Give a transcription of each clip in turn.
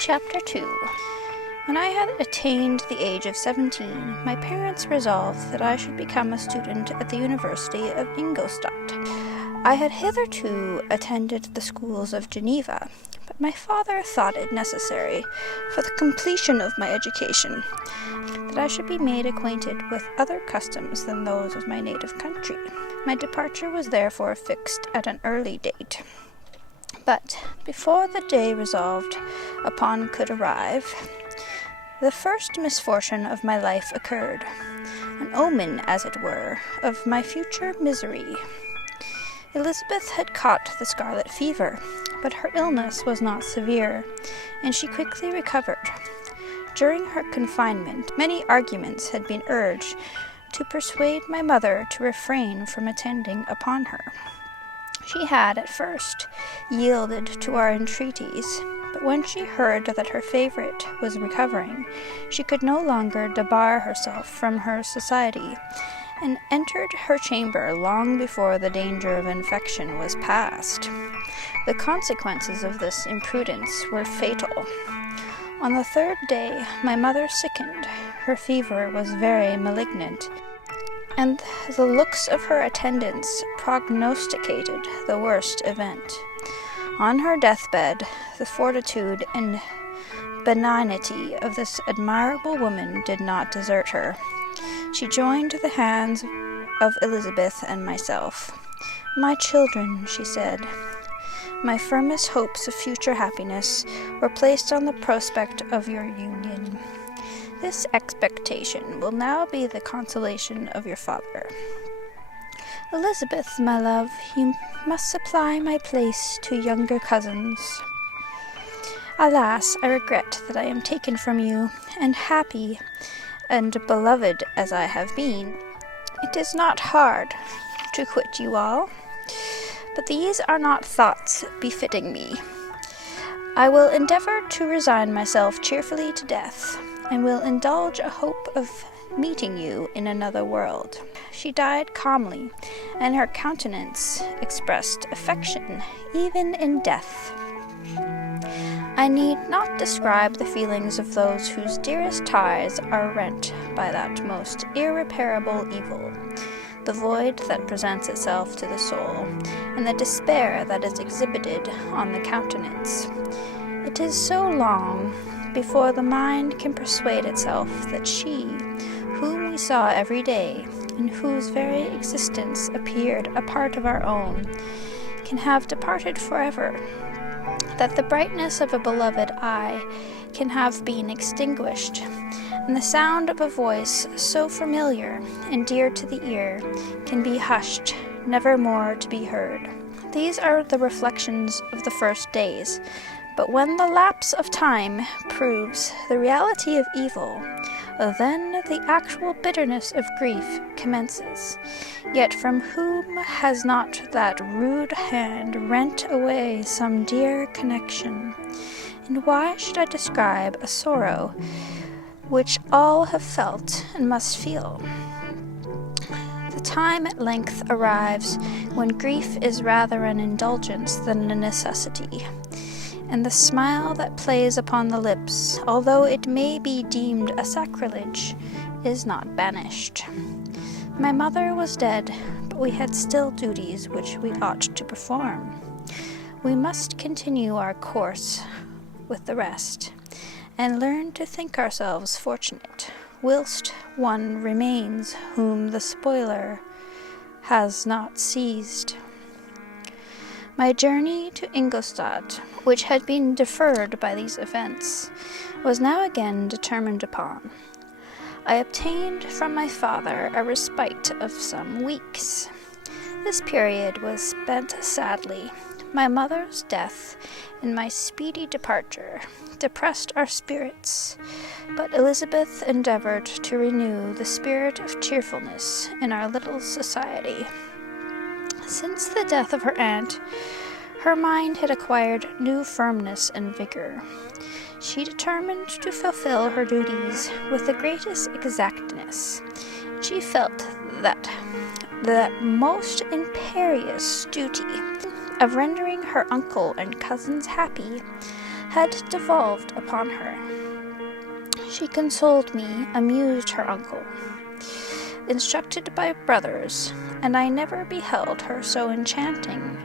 Chapter 2. When I had attained the age of 17, my parents resolved that I should become a student at the University of Ingolstadt. I had hitherto attended the schools of Geneva, but my father thought it necessary, for the completion of my education, that I should be made acquainted with other customs than those of my native country. My departure was therefore fixed at an early date. But before the day resolved upon could arrive, the first misfortune of my life occurred, an omen, as it were, of my future misery. Elizabeth had caught the scarlet fever, but her illness was not severe, and she quickly recovered. During her confinement, many arguments had been urged to persuade my mother to refrain from attending upon her. She had at first yielded to our entreaties, but when she heard that her favourite was recovering, she could no longer debar herself from her society, and entered her chamber long before the danger of infection was past. The consequences of this imprudence were fatal. On the third day my mother sickened. Her fever was very malignant, and the looks of her attendants prognosticated the worst event. On her deathbed, the fortitude and benignity of this admirable woman did not desert her. She joined the hands of Elizabeth and myself. "My children," she said, "my firmest hopes of future happiness were placed on the prospect of your union. This expectation will now be the consolation of your father. Elizabeth, my love, you must supply my place to younger cousins. Alas, I regret that I am taken from you, and happy and beloved as I have been, it is not hard to quit you all, but these are not thoughts befitting me. I will endeavour to resign myself cheerfully to death, and will indulge a hope of meeting you in another world." She died calmly, and her countenance expressed affection even in death. I need not describe the feelings of those whose dearest ties are rent by that most irreparable evil, the void that presents itself to the soul, and the despair that is exhibited on the countenance. It is so long before the mind can persuade itself that she, whom we saw every day, and whose very existence appeared a part of our own, can have departed forever, that the brightness of a beloved eye can have been extinguished, and the sound of a voice so familiar and dear to the ear can be hushed, never more to be heard. These are the reflections of the first days, but when the lapse of time proves the reality of evil, then the actual bitterness of grief commences. Yet from whom has not that rude hand rent away some dear connection? And why should I describe a sorrow which all have felt and must feel? The time at length arrives when grief is rather an indulgence than a necessity, and the smile that plays upon the lips, although it may be deemed a sacrilege, is not banished. My mother was dead, but we had still duties which we ought to perform. We must continue our course with the rest, and learn to think ourselves fortunate, whilst one remains whom the spoiler has not seized. My journey to Ingolstadt, which had been deferred by these events, was now again determined upon. I obtained from my father a respite of some weeks. This period was spent sadly. My mother's death and my speedy departure depressed our spirits, but Elizabeth endeavoured to renew the spirit of cheerfulness in our little society. Since the death of her aunt, her mind had acquired new firmness and vigour. She determined to fulfil her duties with the greatest exactness. She felt that the most imperious duty of rendering her uncle and cousins happy had devolved upon her. She consoled me, amused her uncle, instructed by brothers, and I never beheld her so enchanting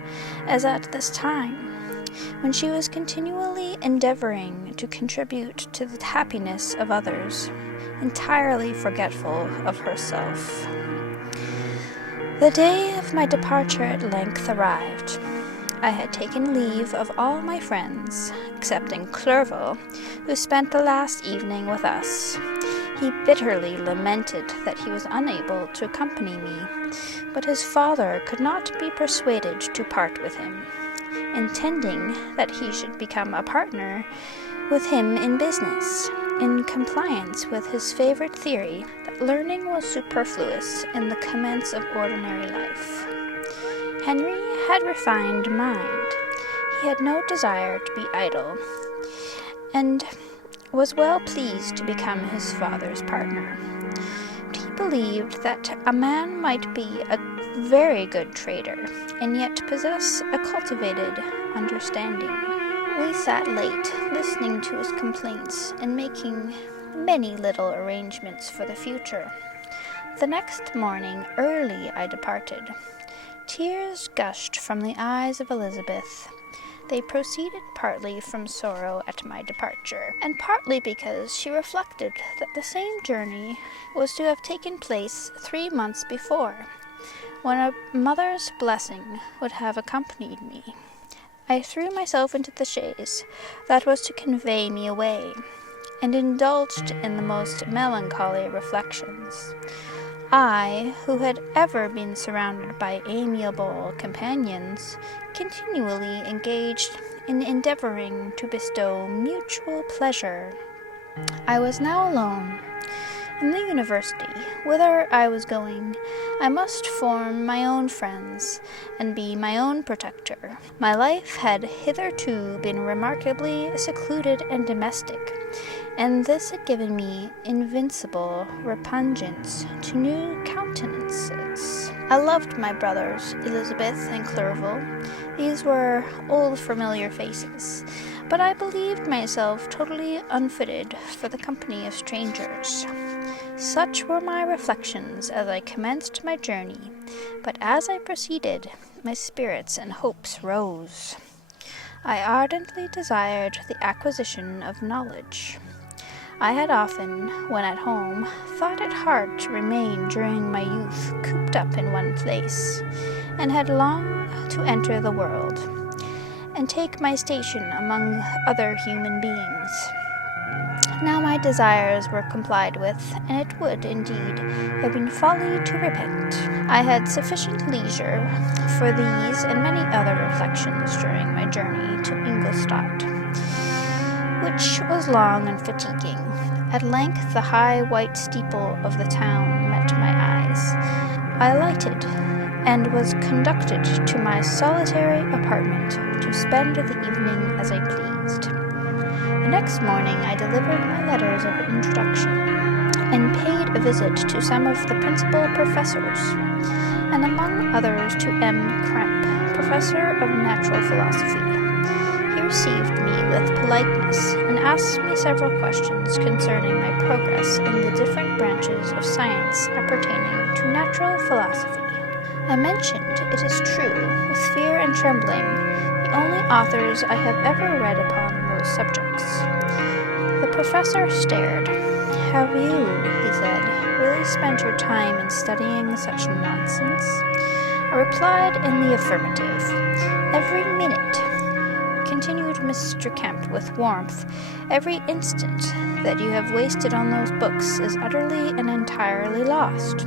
as at this time, when she was continually endeavoring to contribute to the happiness of others, entirely forgetful of herself. The day of my departure at length arrived. I had taken leave of all my friends, excepting Clerval, who spent the last evening with us. He bitterly lamented that he was unable to accompany me, but his father could not be persuaded to part with him, intending that he should become a partner with him in business, in compliance with his favorite theory that learning was superfluous in the commence of ordinary life. Henry had refined mind. He had no desire to be idle, and was well pleased to become his father's partner. He believed that a man might be a very good trader, and yet possess a cultivated understanding. We sat late, listening to his complaints, and making many little arrangements for the future. The next morning early I departed. Tears gushed from the eyes of Elizabeth. They proceeded partly from sorrow at my departure, and partly because she reflected that the same journey was to have taken place 3 months before, when a mother's blessing would have accompanied me. I threw myself into the chaise that was to convey me away, and indulged in the most melancholy reflections. I, who had ever been surrounded by amiable companions, continually engaged in endeavoring to bestow mutual pleasure. I was now alone. In the university, whither I was going, I must form my own friends, and be my own protector. My life had hitherto been remarkably secluded and domestic, and this had given me invincible repugnance to new countenances. I loved my brothers, Elizabeth and Clerval. These were old familiar faces, but I believed myself totally unfitted for the company of strangers. Such were my reflections as I commenced my journey, but as I proceeded, my spirits and hopes rose. I ardently desired the acquisition of knowledge. I had often, when at home, thought it hard to remain during my youth cooped up in one place, and had longed to enter the world, and take my station among other human beings. Now my desires were complied with, and it would, indeed, have been folly to repent. I had sufficient leisure for these and many other reflections during my journey to Ingolstadt, which was long and fatiguing. At length the high white steeple of the town met my eyes. I alighted, and was conducted to my solitary apartment to spend the evening as I pleased. The next morning I delivered my letters of introduction, and paid a visit to some of the principal professors, and among others to M. Krempe, professor of natural philosophy. He received me with politeness, and asked me several questions concerning my progress in the different branches of science appertaining to natural philosophy. I mentioned, it is true, with fear and trembling, the only authors I have ever read upon those subjects. The professor stared. "Have you," he said, "really spent your time in studying such nonsense?" I replied in the affirmative. "Every minute," continued Mr. Kemp with warmth, "every instant that you have wasted on those books is utterly and entirely lost.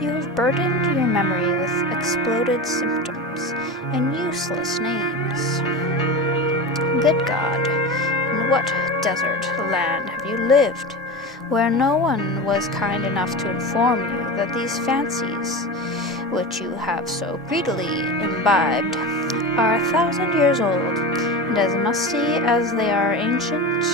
You have burdened your memory with exploded symptoms and useless names. Good God, in what desert land have you lived, where no one was kind enough to inform you that these fancies, which you have so greedily imbibed, are 1,000 years old, and as musty as they are ancient?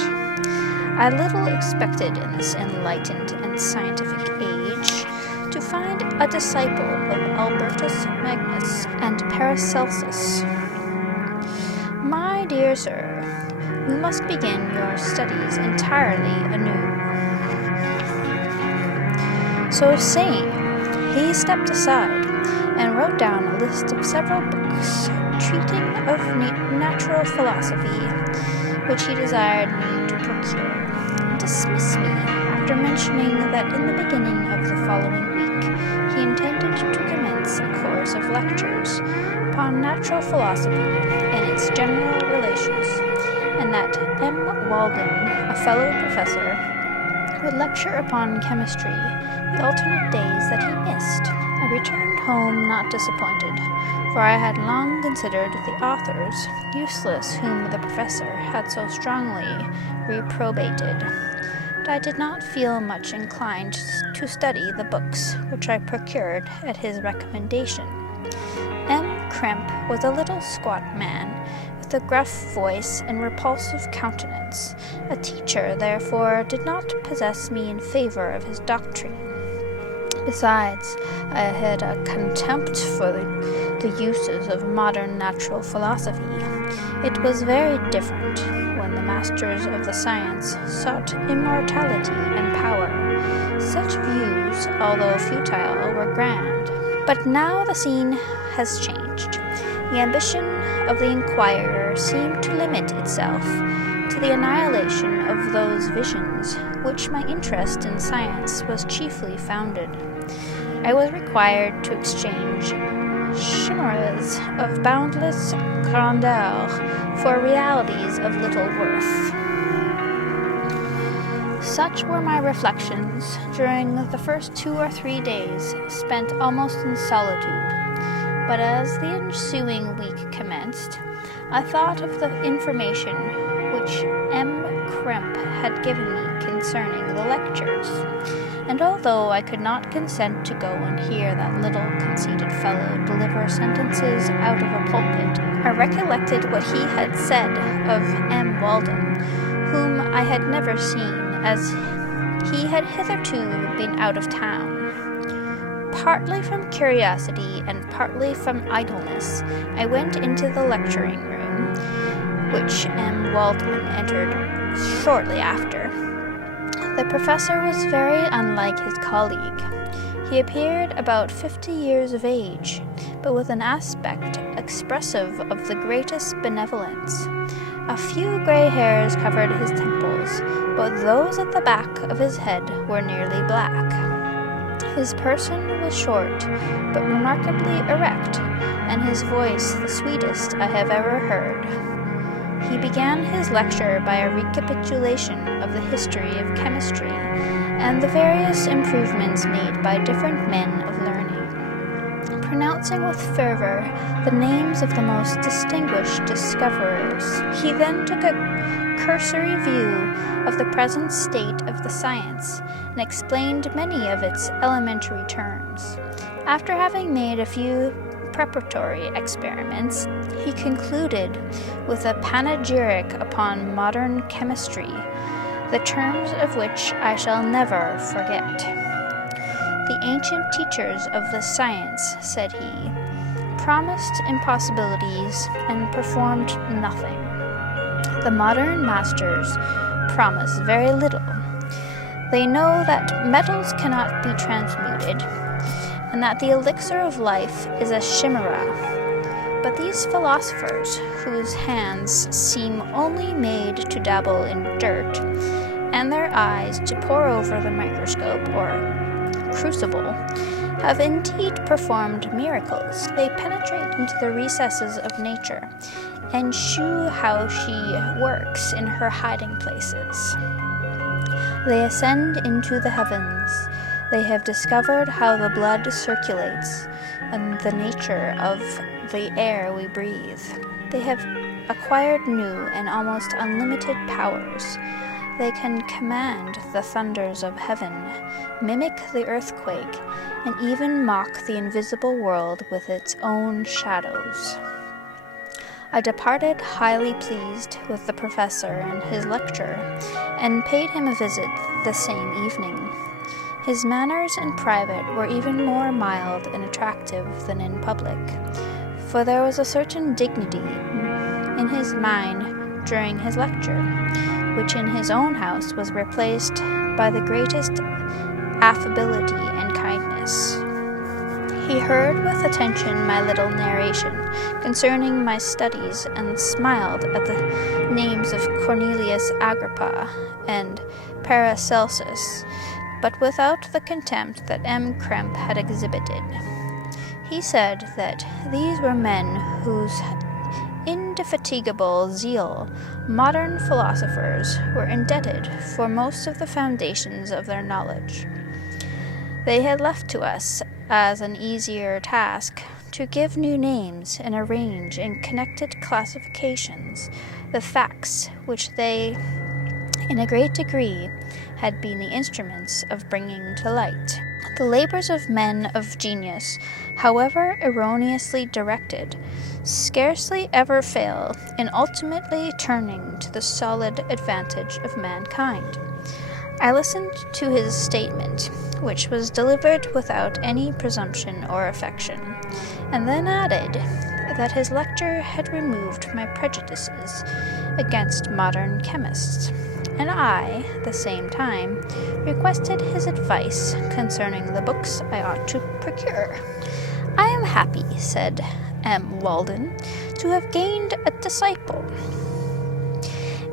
I little expected in this enlightened and scientific age to find a disciple of Albertus Magnus and Paracelsus. My dear sir, You must begin your studies entirely anew." So saying, he stepped aside and wrote down a list of several books treating of natural philosophy, which he desired me to procure, and dismissed me after mentioning that in the beginning of the following week he intended to commence a course of lectures upon natural philosophy and its general relations, and that M. Walden, a fellow professor, would lecture upon chemistry the alternate days that he missed. I returned home not disappointed, for I had long considered the authors useless whom the professor had so strongly reprobated. But I did not feel much inclined to study the books which I procured at his recommendation. M. Kremp was a little squat man, with a gruff voice and repulsive countenance. A teacher, therefore, did not possess me in favor of his doctrine. Besides, I had a contempt for the uses of modern natural philosophy. It was very different when the masters of the science sought immortality and power. Such views, although futile, were grand. But now the scene has changed. The ambition of the inquirer seemed to limit itself to the annihilation of those visions which my interest in science was chiefly founded. I was required to exchange chimeras of boundless grandeur for realities of little worth. Such were my reflections during the first 2 or 3 days, spent almost in solitude. But as the ensuing week commenced, I thought of the information which M. Kremp had given me concerning the lectures, and although I could not consent to go and hear that little conceited fellow deliver sentences out of a pulpit, I recollected what he had said of M. Walden, whom I had never seen, as he had hitherto been out of town. Partly from curiosity and partly from idleness, I went into the lecturing room, which M. Walden entered shortly after. The professor was very unlike his colleague. He appeared about 50 years of age, but with an aspect expressive of the greatest benevolence. A few gray hairs covered his temples, but those at the back of his head were nearly black. His person was short, but remarkably erect, and his voice the sweetest I have ever heard. He began his lecture by a recapitulation of the history of chemistry, and the various improvements made by different men of learning, pronouncing with fervor the names of the most distinguished discoverers. He then took a cursory view of the present state of the science, and explained many of its elementary terms. After having made a few preparatory experiments, he concluded with a panegyric upon modern chemistry, the terms of which I shall never forget. "The ancient teachers of the science," said he, "promised impossibilities and performed nothing. The modern masters promise very little. They know that metals cannot be transmuted, and that the elixir of life is a chimera. But these philosophers, whose hands seem only made to dabble in dirt, and their eyes to pore over the microscope or crucible, have indeed performed miracles. They penetrate into the recesses of nature, and shew how she works in her hiding places. They ascend into the heavens. They have discovered how the blood circulates, and the nature of the air we breathe. They have acquired new and almost unlimited powers. They can command the thunders of heaven, mimic the earthquake, and even mock the invisible world with its own shadows." I departed highly pleased with the professor and his lecture, and paid him a visit the same evening. His manners in private were even more mild and attractive than in public, for there was a certain dignity in his mien during his lecture, which in his own house was replaced by the greatest affability and kindness. He heard with attention my little narration concerning my studies, and smiled at the names of Cornelius Agrippa and Paracelsus, but without the contempt that M. Krempe had exhibited. He said that these were men whose indefatigable zeal modern philosophers were indebted for most of the foundations of their knowledge. They had left to us, as an easier task, to give new names and arrange in connected classifications the facts which they, in a great degree, had been the instruments of bringing to light. The labors of men of genius, however erroneously directed, scarcely ever fail in ultimately turning to the solid advantage of mankind. I listened to his statement, which was delivered without any presumption or affection, and then added that his lecture had removed my prejudices against modern chemists, and I, at the same time, requested his advice concerning the books I ought to procure. "I am happy," said M. Walden, "to have gained a disciple,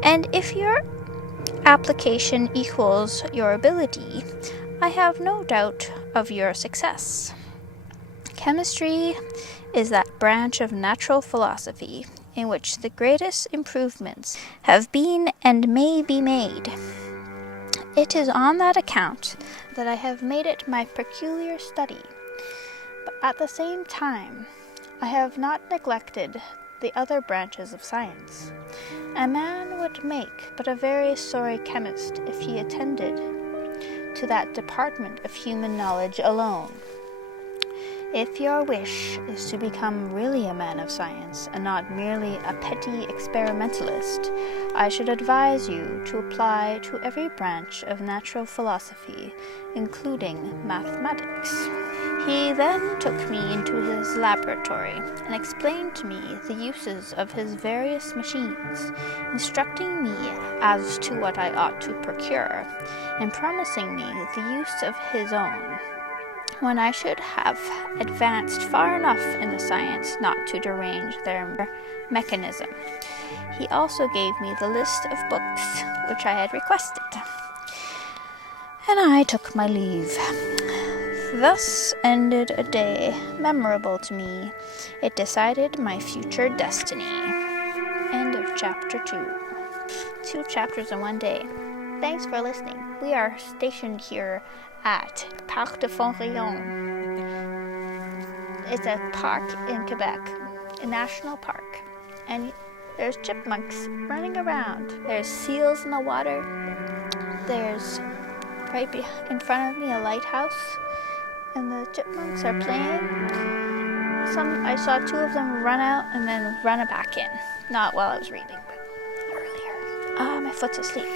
and if your application equals your ability, I have no doubt of your success. Chemistry is that branch of natural philosophy in which the greatest improvements have been and may be made. It is on that account that I have made it my peculiar study, but at the same time I have not neglected the other branches of science. A man would make but a very sorry chemist if he attended to that department of human knowledge alone. If your wish is to become really a man of science, and not merely a petty experimentalist, I should advise you to apply to every branch of natural philosophy, including mathematics." He then took me into his laboratory and explained to me the uses of his various machines, instructing me as to what I ought to procure, and promising me the use of his own, when I should have advanced far enough in the science not to derange their mechanism. He also gave me the list of books which I had requested, and I took my leave. Thus ended a day memorable to me. It decided my future destiny. End of chapter 2. 2 chapters in one day. Thanks for listening. We are stationed here at Parc de Font-Rion. It's a park in Quebec, a national park, and there's chipmunks running around. There's seals in the water. There's right in front of me a lighthouse, and the chipmunks are playing. I saw 2 of them run out and then run back in. Not while I was reading, but earlier. My foot's asleep.